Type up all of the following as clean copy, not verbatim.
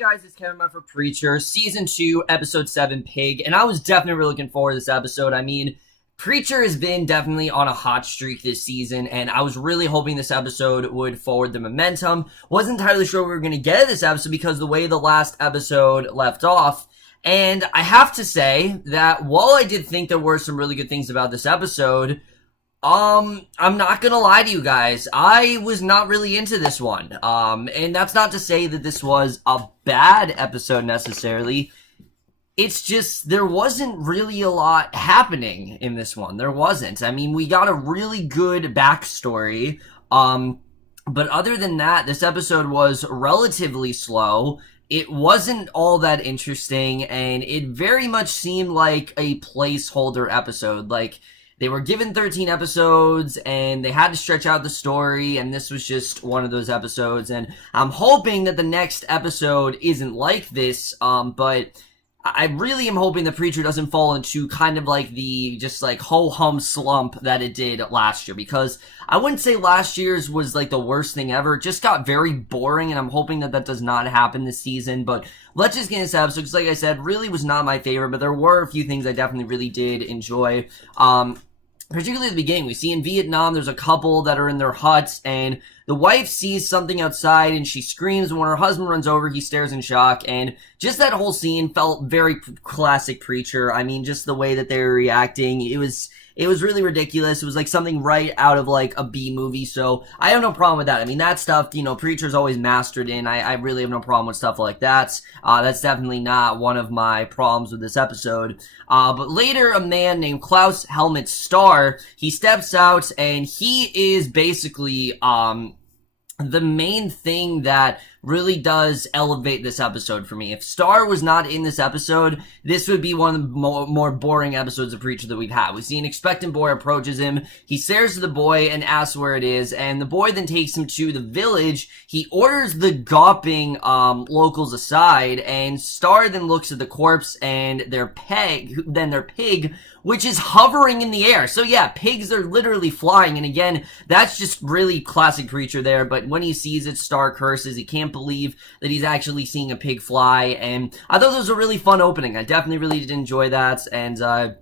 guys, it's Kevin for Preacher, Season 2, Episode 7, Pig, and I was definitely really looking forward to this episode. I mean, Preacher has been definitely on a hot streak this season, and I was really hoping this episode would forward the momentum. Wasn't entirely sure we were going to get this episode because the way the last episode left off, and I have to say that while I did think there were some really good things about this episode, I'm not gonna lie to you guys, I was not really into this one. And that's not to say that this was a bad episode necessarily. It's just, there wasn't really a lot happening in this one. There wasn't. I mean, we got a really good backstory. But other than that, this episode was relatively slow. It wasn't all that interesting, and it very much seemed like a placeholder episode. Like, they were given 13 episodes, and they had to stretch out the story, and this was just one of those episodes, and I'm hoping that the next episode isn't like this, but I really am hoping the Preacher doesn't fall into kind of like the just like ho-hum slump that it did last year, because I wouldn't say last year's was like the worst thing ever. It just got very boring, and I'm hoping that that does not happen this season. But let's just get into this episode, because like I said, really was not my favorite, but there were a few things I definitely really did enjoy. Particularly at the beginning, we see in Vietnam, there's a couple that are in their huts, and the wife sees something outside, and she screams, and when her husband runs over, he stares in shock, and just that whole scene felt very classic Preacher. I mean, just the way that they were reacting, it was really ridiculous. It was like something right out of like a B movie, so I have no problem with that. I mean, that stuff, you know, Preacher's always mastered in. I really have no problem with stuff like that. That's definitely not one of my problems with this episode. But later, a man named Klaus Helmut Starr, he steps out, and he is basically, the main thing that really does elevate this episode for me. If Starr was not in this episode, this would be one of the more boring episodes of Preacher that we've had. We see an expectant boy approaches him, he stares to the boy and asks where it is, and the boy then takes him to the village. He orders the gawping locals aside, and Starr then looks at the corpse and their pig, which is hovering in the air. So yeah, pigs are literally flying, and again, that's just really classic Preacher there. But when he sees it, Starr curses. He can't believe that he's actually seeing a pig fly, and I thought this was a really fun opening. I definitely really did enjoy that, and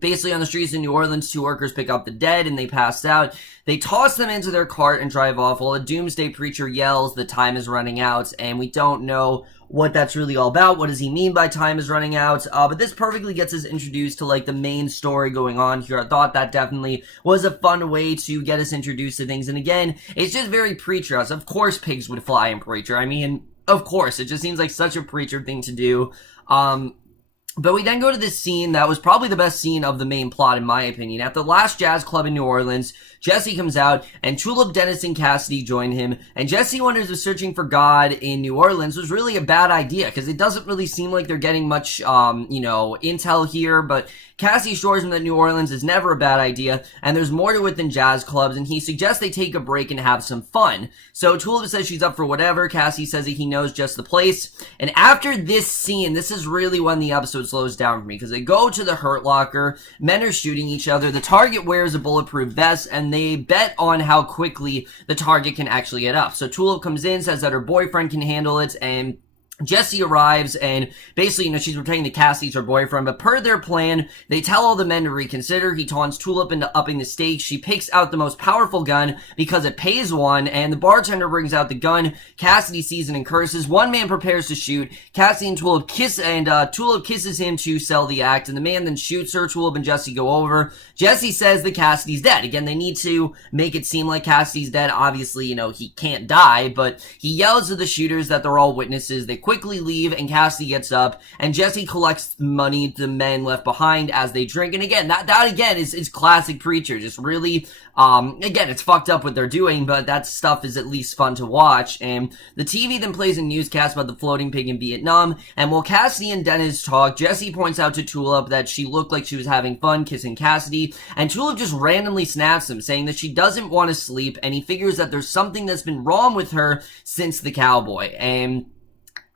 basically on the streets in New Orleans, two workers pick up the dead and they pass out. They toss them into their cart and drive off while a doomsday Preacher yells that time is running out, and we don't know what that's really all about. What does he mean by time is running out? But this perfectly gets us introduced to like the main story going on here. I thought that definitely was a fun way to get us introduced to things. And again, it's just very Preacher. Of course pigs would fly in Preacher. I mean, of course, it just seems like such a Preacher thing to do. But we then go to this scene that was probably the best scene of the main plot, in my opinion. At the last jazz club in New Orleans, Jesse comes out, and Tulip, Dennis, and Cassidy join him, and Jesse wonders if searching for God in New Orleans was really a bad idea, because it doesn't really seem like they're getting much, intel here, but Cassie assures him that New Orleans is never a bad idea, and there's more to it than jazz clubs, and he suggests they take a break and have some fun. So Tulip says she's up for whatever, Cassie says that he knows just the place, and after this scene, this is really when the episode slows down for me, because they go to the Hurt Locker, men are shooting each other, the target wears a bulletproof vest, and they bet on how quickly the target can actually get up. So Tulip comes in, says that her boyfriend can handle it, and Jesse arrives, and basically, she's pretending that Cassie's her boyfriend, but per their plan, they tell all the men to reconsider. He taunts Tulip into upping the stakes. She picks out the most powerful gun because it pays one, and the bartender brings out the gun. Cassidy sees it and curses. One man prepares to shoot. Cassidy and Tulip kiss, and Tulip kisses him to sell the act, and the man then shoots her. Tulip and Jesse go over. Jesse says that Cassidy's dead. Again, they need to make it seem like Cassidy's dead. Obviously, he can't die, but he yells to the shooters that they're all witnesses. They quickly leave, and Cassidy gets up, and Jesse collects money to the men left behind as they drink. And again, that again is classic Preacher. Just really, again, it's fucked up what they're doing, but that stuff is at least fun to watch. And the TV then plays a newscast about the floating pig in Vietnam, and while Cassidy and Dennis talk, Jesse points out to Tulip that she looked like she was having fun kissing Cassidy, and Tulip just randomly snaps him, saying that she doesn't want to sleep, and he figures that there's something that's been wrong with her since the cowboy. And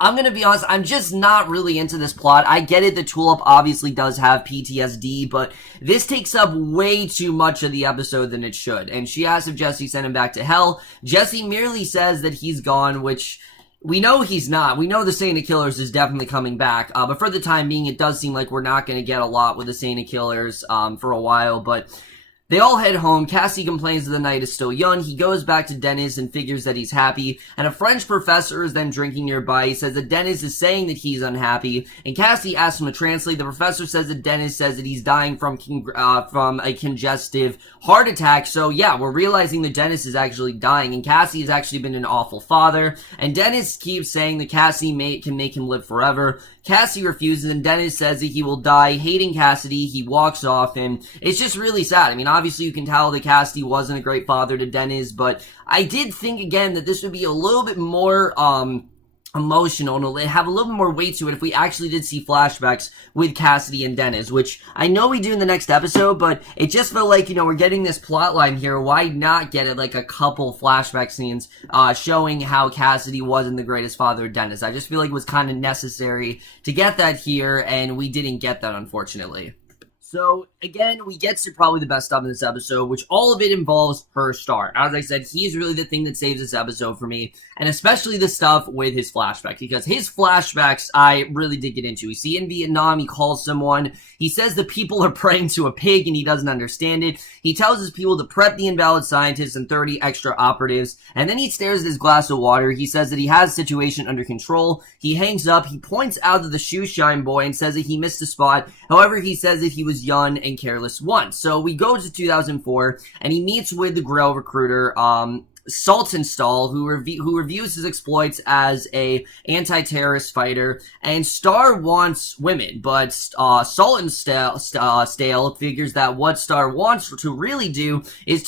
I'm gonna be honest, I'm just not really into this plot. I get it that Tulip obviously does have PTSD, but this takes up way too much of the episode than it should. And she asks if Jesse sent him back to hell. Jesse merely says that he's gone, which We know he's not. We know the Saint of Killers is definitely coming back. But for the time being, it does seem like we're not going to get a lot with the Saint of Killers for a while. But they all head home. Cassie complains that the night is still young. He goes back to Dennis and figures that he's happy. And a French professor is then drinking nearby. He says that Dennis is saying that he's unhappy. And Cassie asks him to translate. The professor says that Dennis says that he's dying from a congestive heart attack. So yeah, we're realizing that Dennis is actually dying. And Cassie has actually been an awful father. And Dennis keeps saying that Cassie can make him live forever. Cassie refuses, and Dennis says that he will die hating Cassidy. He walks off, and it's just really sad. I mean, obviously you can tell that Cassidy wasn't a great father to Dennis, but I did think, again, that this would be a little bit more, emotional and have a little bit more weight to it if we actually did see flashbacks with Cassidy and Dennis, which I know we do in the next episode, but it just felt like, we're getting this plot line here. Why not get it like a couple flashback scenes showing how Cassidy wasn't the greatest father of Dennis? I just feel like it was kind of necessary to get that here, and we didn't get that, unfortunately. So, again, we get to probably the best stuff in this episode, which all of it involves her star. As I said, he's really the thing that saves this episode for me, and especially the stuff with his flashbacks, because his flashbacks I really did get into. We see in Vietnam, he calls someone, he says the people are praying to a pig, and he doesn't understand it. He tells his people to prep the invalid scientists and 30 extra operatives, and then he stares at his glass of water. He says that he has the situation under control. He hangs up, he points out to the shoe shine boy and says that he missed a spot. However, he says that he was young and careless once. So we go to 2004, and he meets with the Grail recruiter, Saltonstall, who reviews his exploits as a anti-terrorist fighter, and Star wants women, but Saltonstall figures that what Star wants to really do is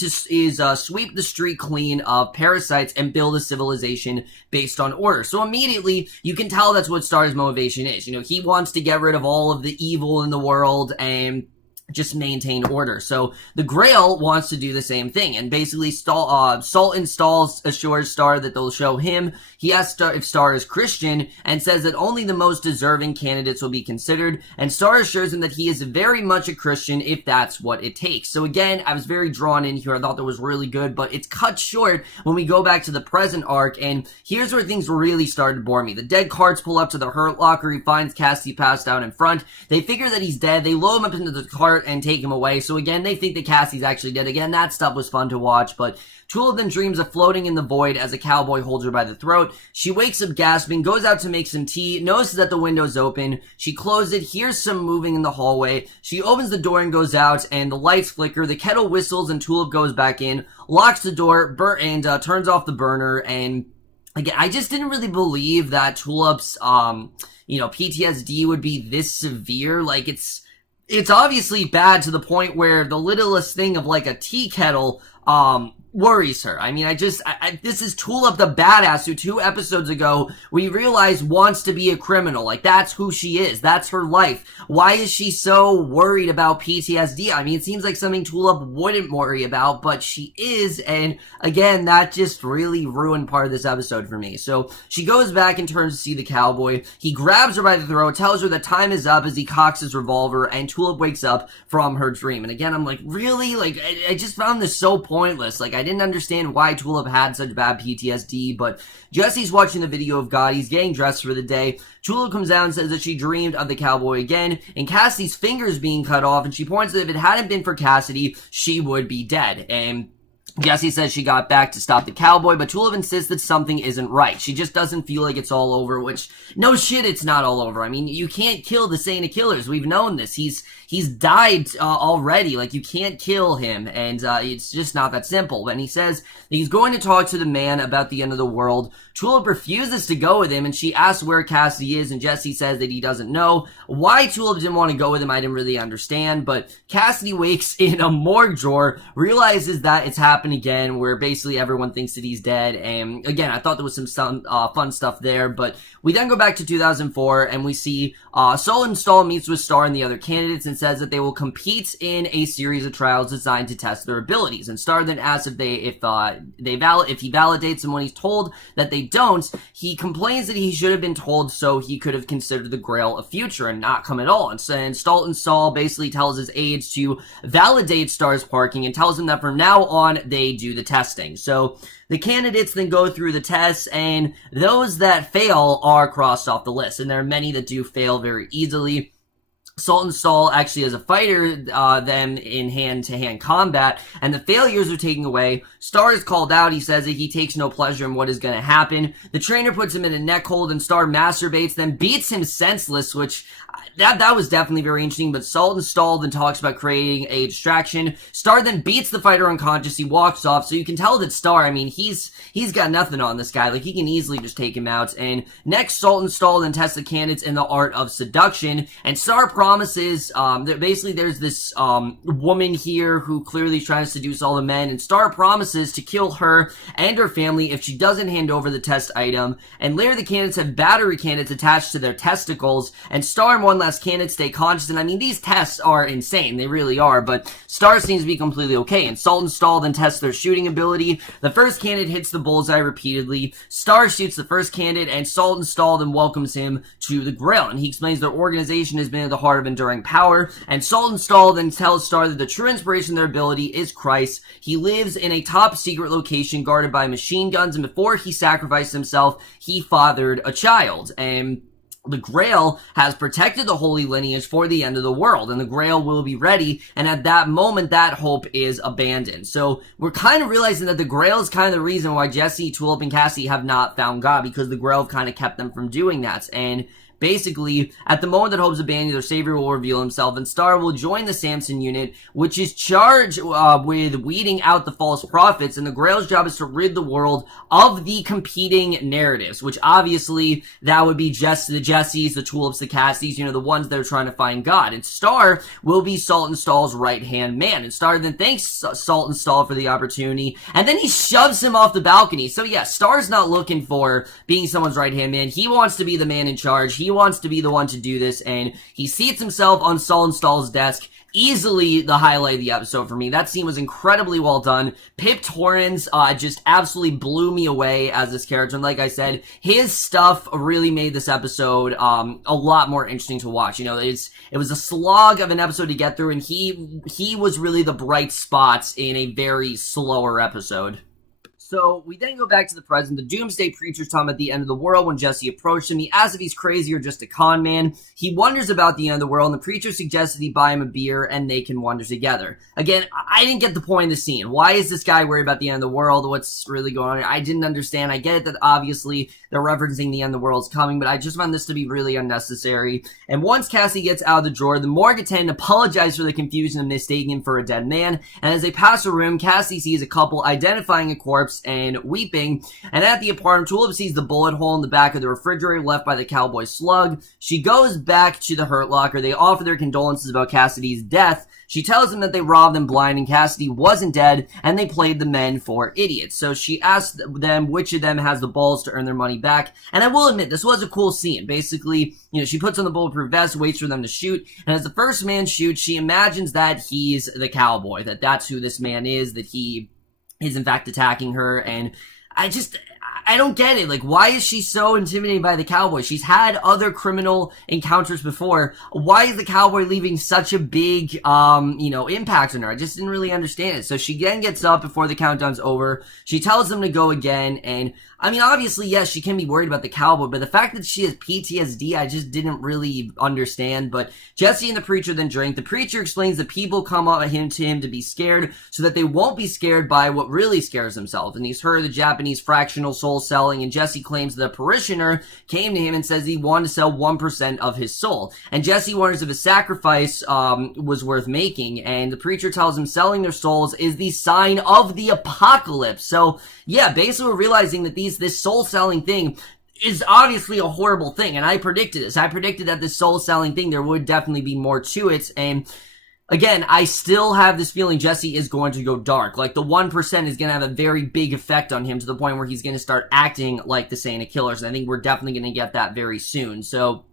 sweep the street clean of parasites and build a civilization based on order. So immediately you can tell that's what Star's motivation is. He wants to get rid of all of the evil in the world and just maintain order. So the Grail wants to do the same thing, and basically Saltonstall assures Star that they'll show him. He asks Star if Star is Christian and says that only the most deserving candidates will be considered, and Star assures him that he is very much a Christian if that's what it takes. So again, I was very drawn in here. I thought that was really good, but it's cut short when we go back to the present arc, and here's where things really started to bore me. The dead carts pull up to the Hurt Locker. He finds Cassidy passed out in front. They figure that he's dead. They load him up into the cart and take him away. So again, they think that Cassie's actually dead. Again, that stuff was fun to watch, but two of them dreams of floating in the void as a cowboy holds her by the throat. She wakes up gasping, goes out to make some tea, notices that the window's open. She closes it, hears some moving in the hallway. She opens the door and goes out, and the lights flicker. The kettle whistles, and Tulip goes back in, locks the door, and turns off the burner. And again, I just didn't really believe that Tulip's, PTSD would be this severe. Like, it's obviously bad to the point where the littlest thing of like a tea kettle, worries her. I mean, this is Tulip the badass who 2 episodes ago we realized wants to be a criminal. Like, that's who she is. That's her life. Why is she so worried about PTSD? I mean, it seems like something Tulip wouldn't worry about, but she is, and again, that just really ruined part of this episode for me. So she goes back and turns to see the cowboy. He grabs her by the throat, tells her that time is up as he cocks his revolver, and Tulip wakes up from her dream. And again, I'm like, really? Like, I just found this so pointless. Like, I didn't understand why Tulip had such bad PTSD, but Jesse's watching the video of God. He's getting dressed for the day. Tulip comes out and says that she dreamed of the cowboy again, and Cassidy's fingers being cut off, and she points that if it hadn't been for Cassidy, she would be dead. And Jesse says she got back to stop the cowboy, but Tulip insists that something isn't right. She just doesn't feel like it's all over, which, no shit, it's not all over. I mean, you can't kill the Saint of Killers. We've known this. He's died already. Like, you can't kill him, and it's just not that simple. And he says that he's going to talk to the man about the end of the world. Tulip refuses to go with him, and she asks where Cassidy is, and Jesse says that he doesn't know. Why Tulip didn't want to go with him, I didn't really understand, but Cassidy wakes in a morgue drawer, realizes that it's happened again, where basically everyone thinks that he's dead, and again, I thought there was some fun stuff there, but we then go back to 2004, and we see Saltonstall meets with Star and the other candidates and says that they will compete in a series of trials designed to test their abilities, and Star then asks if he validates them. When he's told that they don't, he complains that he should have been told so he could have considered the Grail a future and not come at all. And Saltonstall basically tells his aides to validate Star's parking and tells him that from now on they do the testing. So The candidates then go through the tests, and those that fail are crossed off the list, and there are many that do fail very easily. Sultan Stall actually as a fighter, them in hand-to-hand combat, and the failures are taken away. Star is called out. He says that he takes no pleasure in what is going to happen. The trainer puts him in a neck hold, and Star masturbates, then beats him senseless, which that was definitely very interesting. But Sultan Stall then talks about creating a distraction. Star then beats the fighter unconscious. He walks off, so you can tell that Star, I mean, he's got nothing on this guy. Like, he can easily just take him out. And next, Sultan Stall then tests the candidates in the art of seduction, and Star promises that basically there's this woman here who clearly is trying to seduce all the men, and Star promises to kill her and her family if she doesn't hand over the test item. And later the candidates have battery cannons attached to their testicles, and Star and one last candidate stay conscious. And I mean, these tests are insane, they really are, but Star seems to be completely okay. And Sultan Stall then tests their shooting ability. The first candidate hits the bullseye repeatedly. Star shoots the first candidate, and Sultan Stall then welcomes him to the Grail, and he explains their organization has been at the heart of enduring power. And Sultan Stall then tells Star that the true inspiration of their ability is Christ. He lives in a top secret location guarded by machine guns, and before he sacrificed himself, he fathered a child. And the Grail has protected the holy lineage for the end of the world, and the Grail will be ready, and at that moment, that hope is abandoned. So we're kind of realizing that the Grail is kind of the reason why Jesse, Tulip, and Cassie have not found God, because the Grail kind of kept them from doing that. And basically, at the moment that hope's abandoned, their savior will reveal himself, and Star will join the Samson unit, which is charged with weeding out the false prophets, and the Grail's job is to rid the world of the competing narratives, which obviously, that would be just the Jessies, the Tulips, the Cassies, the ones that are trying to find God. And Star will be Sultan Stall's right-hand man, and Star then thanks Sultan Stall for the opportunity, and then he shoves him off the balcony. So yeah, Star's not looking for being someone's right-hand man. He wants to be the man in charge. He wants to be the one to do this, and he seats himself on Sultan Stall's desk. Easily the highlight of the episode for me. That scene was incredibly well done. Pip Torrens just absolutely blew me away as this character, and like I said, his stuff really made this episode a lot more interesting to watch. It was a slog of an episode to get through, and he was really the bright spots in a very slower episode. So we then go back to the present. The Doomsday Preacher's talking about the end of the world. When Jesse approached him, he asks if he's crazy or just a con man. He wonders about the end of the world, and the Preacher suggests that he buy him a beer and they can wonder together. Again, I didn't get the point of the scene. Why is this guy worried about the end of the world? What's really going on? I didn't understand. I get it that obviously they're referencing the end of the world's coming, but I just found this to be really unnecessary. And once Cassie gets out of the drawer, the morgue attendant apologizes for the confusion of mistaking him for a dead man. And as they pass a room, Cassie sees a couple identifying a corpse and weeping. And at the apartment, Tulip sees the bullet hole in the back of the refrigerator left by the cowboy slug. She goes back to the Hurt Locker. They offer their condolences about Cassidy's death. She tells them that they robbed them blind and Cassidy wasn't dead, and they played the men for idiots. So she asks them which of them has the balls to earn their money back. And I will admit, this was a cool scene. Basically, she puts on the bulletproof vest, waits for them to shoot, and as the first man shoots, she imagines that he's the cowboy, that that's who this man is, that he is in fact attacking her. And I don't get it. Like, why is she so intimidated by the cowboy? She's had other criminal encounters before. Why is the cowboy leaving such a big, impact on her? I just didn't really understand it. So she then gets up before the countdown's over. She tells them to go again, and I mean, obviously, yes, she can be worried about the cowboy, but the fact that she has PTSD, I just didn't really understand. But Jesse and the Preacher then drink. The Preacher explains that people come up to him to be scared so that they won't be scared by what really scares themselves. And he's heard the Japanese fractional soul selling, and Jesse claims that a parishioner came to him and says he wanted to sell 1% of his soul. And Jesse wonders if a sacrifice was worth making, and the Preacher tells him selling their souls is the sign of the apocalypse. So, yeah, basically we're realizing that this soul-selling thing is obviously a horrible thing, and I predicted this. I predicted that this soul-selling thing, there would definitely be more to it, and again, I still have this feeling Jesse is going to go dark. Like, the 1% is going to have a very big effect on him to the point where he's going to start acting like the Santa Killers, and I think we're definitely going to get that very soon. So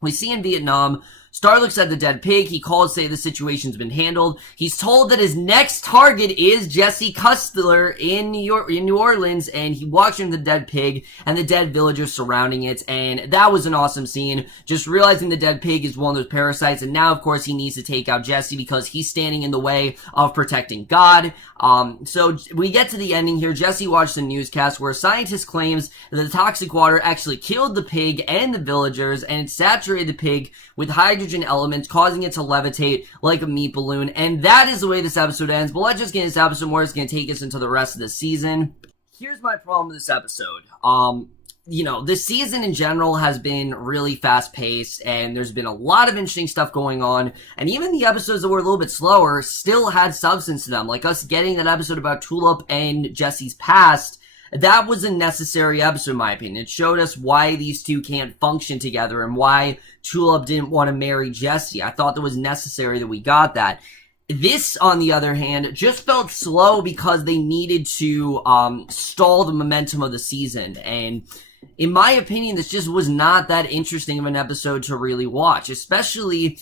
we see in Vietnam, Star looks at the dead pig. He calls to say the situation's been handled. He's told that his next target is Jesse Custler in New Orleans, and he walks into the dead pig and the dead villagers surrounding it, and that was an awesome scene. Just realizing the dead pig is one of those parasites, and now, of course, he needs to take out Jesse because he's standing in the way of protecting God. So we get to the ending here. Jesse watched the newscast where a scientist claims that the toxic water actually killed the pig and the villagers, and it saturated the pig with hydrogen elements, causing it to levitate like a meat balloon. And that is the way this episode ends. But let's just get into this episode where it's going to take us into the rest of the season. Here's my problem with this episode. This season in general has been really fast-paced, and there's been a lot of interesting stuff going on, and even the episodes that were a little bit slower still had substance to them, like us getting that episode about Tulip and Jesse's past. That was a necessary episode, in my opinion. It showed us why these two can't function together and why Tulip didn't want to marry Jesse. I thought that was necessary that we got that. This, on the other hand, just felt slow because they needed to stall the momentum of the season. And in my opinion, this just was not that interesting of an episode to really watch, especially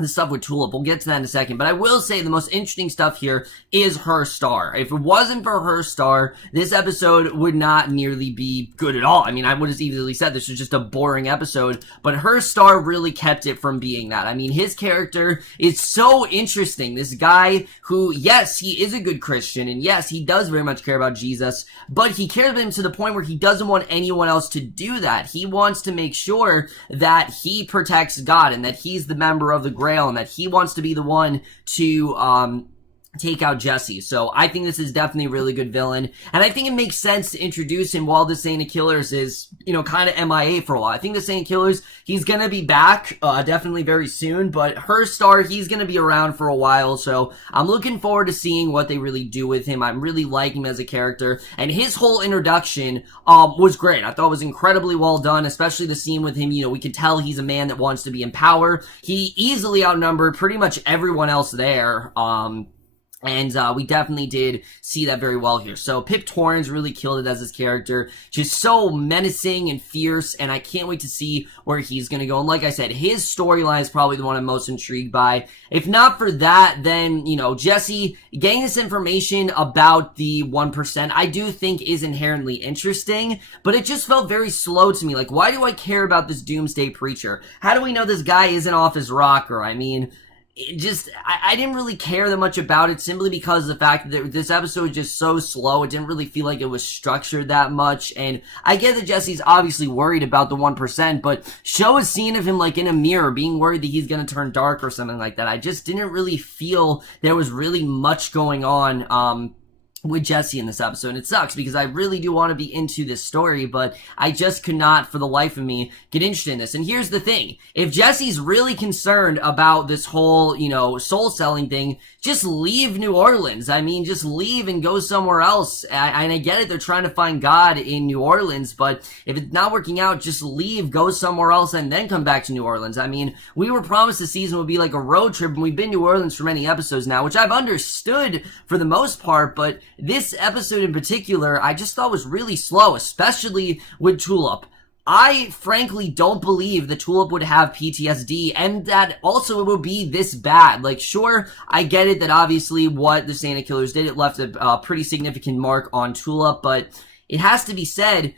the stuff with Tulip. We'll get to that in a second, but I will say the most interesting stuff here is her star. If it wasn't for her star, this episode would not nearly be good at all. I mean, I would have easily said this was just a boring episode, but her star really kept it from being that. I mean, his character is so interesting. This guy who, yes, he is a good Christian, and yes, he does very much care about Jesus, but he cares about him to the point where he doesn't want anyone else to do that. He wants to make sure that he protects God and that he's the member of the Grail, and that he wants to be the one to take out Jesse. So I think this is definitely a really good villain, and I think it makes sense to introduce him while the Saint of Killers is, kind of MIA for a while. I think the Saint of Killers, he's gonna be back, definitely very soon, but her star, he's gonna be around for a while, so I'm looking forward to seeing what they really do with him. I'm really liking him as a character, and his whole introduction, was great. I thought it was incredibly well done, especially the scene with him. We could tell he's a man that wants to be in power. He easily outnumbered pretty much everyone else there, and we definitely did see that very well here. So Pip Torrens really killed it as his character. Just so menacing and fierce, and I can't wait to see where he's going to go. And like I said, his storyline is probably the one I'm most intrigued by. If not for that, then, Jesse getting this information about the 1%, I do think is inherently interesting, but it just felt very slow to me. Like, why do I care about this doomsday preacher? How do we know this guy isn't off his rocker? I mean, I didn't really care that much about it simply because of the fact that this episode was just so slow. It didn't really feel like it was structured that much. And I get that Jesse's obviously worried about the 1%, but show a scene of him like in a mirror being worried that he's going to turn dark or something like that. I just didn't really feel there was really much going on, with Jesse in this episode. And it sucks because I really do want to be into this story, but I just could not for the life of me get interested in this. And here's the thing. If Jesse's really concerned about this whole, soul selling thing, just leave New Orleans. I mean, just leave and go somewhere else. And I get it. They're trying to find God in New Orleans, but if it's not working out, just leave, go somewhere else, and then come back to New Orleans. I mean, we were promised the season would be like a road trip, and we've been to New Orleans for many episodes now, which I've understood for the most part, but this episode in particular, I just thought was really slow, especially with Tulip. I frankly don't believe that Tulip would have PTSD and that also it would be this bad. Like, sure, I get it that obviously what the Saint of Killers did, it left a pretty significant mark on Tulip, but it has to be said,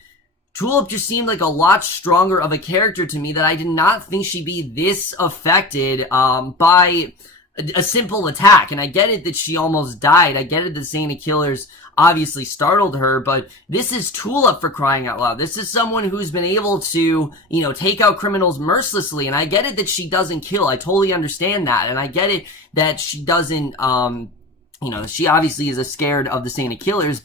Tulip just seemed like a lot stronger of a character to me, that I did not think she'd be this affected by a simple attack. And I get it that she almost died. I get it that Saint of Killers obviously startled her, but this is Tulip, for crying out loud. This is someone who's been able to, take out criminals mercilessly, and I get it that she doesn't kill. I totally understand that, and I get it that she doesn't, she obviously is scared of the Saint of Killers,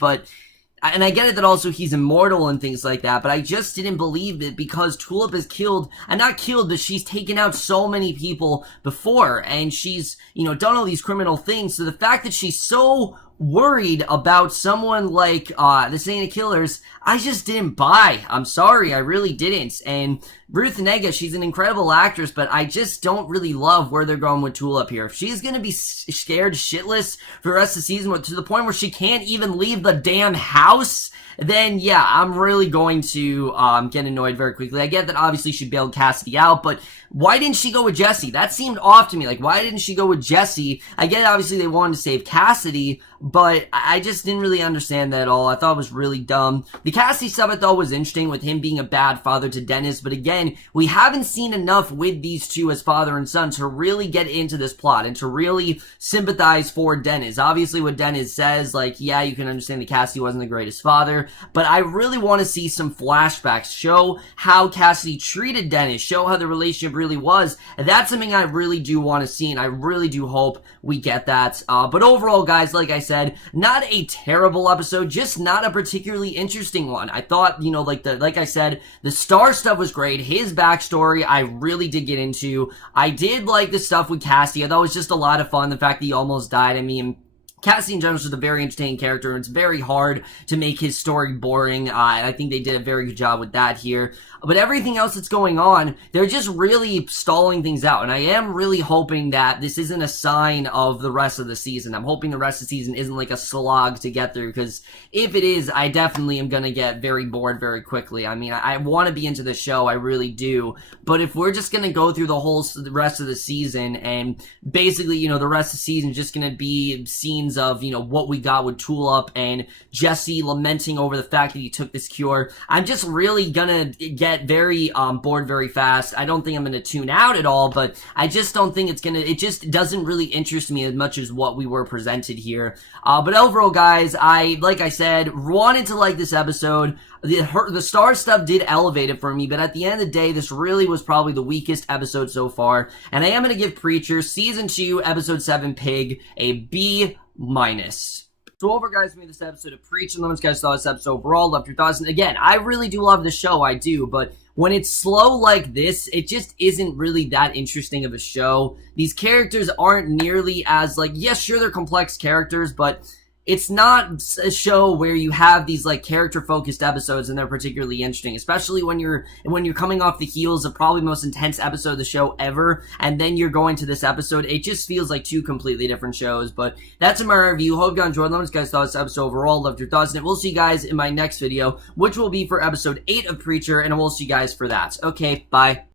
and I get it that also he's immortal and things like that, but I just didn't believe it because Tulip is killed, and not killed, but she's taken out so many people before, and she's, done all these criminal things, so the fact that she's so worried about someone like the Saint of Killers, I just didn't buy. I'm sorry, I really didn't. And Ruth Negga, she's an incredible actress, but I just don't really love where they're going with Tulip here. If she's gonna be scared shitless for the rest of the season, to the point where she can't even leave the damn house, then yeah, I'm really going to get annoyed very quickly. I get that obviously she bailed Cassidy out, but why didn't she go with Jesse? That seemed off to me. Like, why didn't she go with Jesse? I get obviously they wanted to save Cassidy, but I just didn't really understand that at all. I thought it was really dumb. The Cassidy stuff I thought was interesting with him being a bad father to Dennis, but again, we haven't seen enough with these two as father and son to really get into this plot and to really sympathize for Dennis. Obviously what Dennis says, like, yeah, you can understand that Cassidy wasn't the greatest father, but I really want to see some flashbacks, show how Cassidy treated Dennis, show how the relationship really was. That's something I really do want to see, and I really do hope we get that. But overall, guys, like I said, not a terrible episode, just not a particularly interesting one. I thought, you know, like I said, the Star stuff was great. His backstory, I really did get into. I did like the stuff with Cassidy. I thought it was just a lot of fun. The fact that he almost died. I mean, Cassidy in general is a very entertaining character, and it's very hard to make his story boring. I think they did a very good job with that here. But everything else that's going on, they're just really stalling things out. And I am really hoping that this isn't a sign of the rest of the season. I'm hoping the rest of the season isn't like a slog to get through, because if it is, I definitely am going to get very bored very quickly. I mean, I want to be into the show, I really do. But if we're just going to go through the rest of the season, and basically, you know, the rest of the season is just going to be scenes of, you know, what we got with Tulip and Jesse lamenting over the fact that he took this cure, I'm just really gonna get very bored very fast. I don't think I'm gonna tune out at all, but I just don't think it just doesn't really interest me as much as what we were presented here. But overall, guys, like I said, wanted to like this episode. The Star stuff did elevate it for me, but at the end of the day, this really was probably the weakest episode so far, and I am going to give Preacher Season 2, Episode 7, Pig, a B-. So over, guys, me this episode of Preach, and let me guys thought this episode overall, left your thoughts, and again, I really do love the show, I do, but when it's slow like this, it just isn't really that interesting of a show. These characters aren't nearly as, like, yes, sure, they're complex characters, but it's not a show where you have these like character-focused episodes and they're particularly interesting, especially when you're coming off the heels of probably the most intense episode of the show ever, and then you're going to this episode. It just feels like two completely different shows. But that's my review. Hope you guys enjoyed. Let me know guys thought this episode overall. Loved your thoughts, and we'll see you guys in my next video, which will be for episode 8 of Preacher, and we'll see you guys for that. Okay, bye.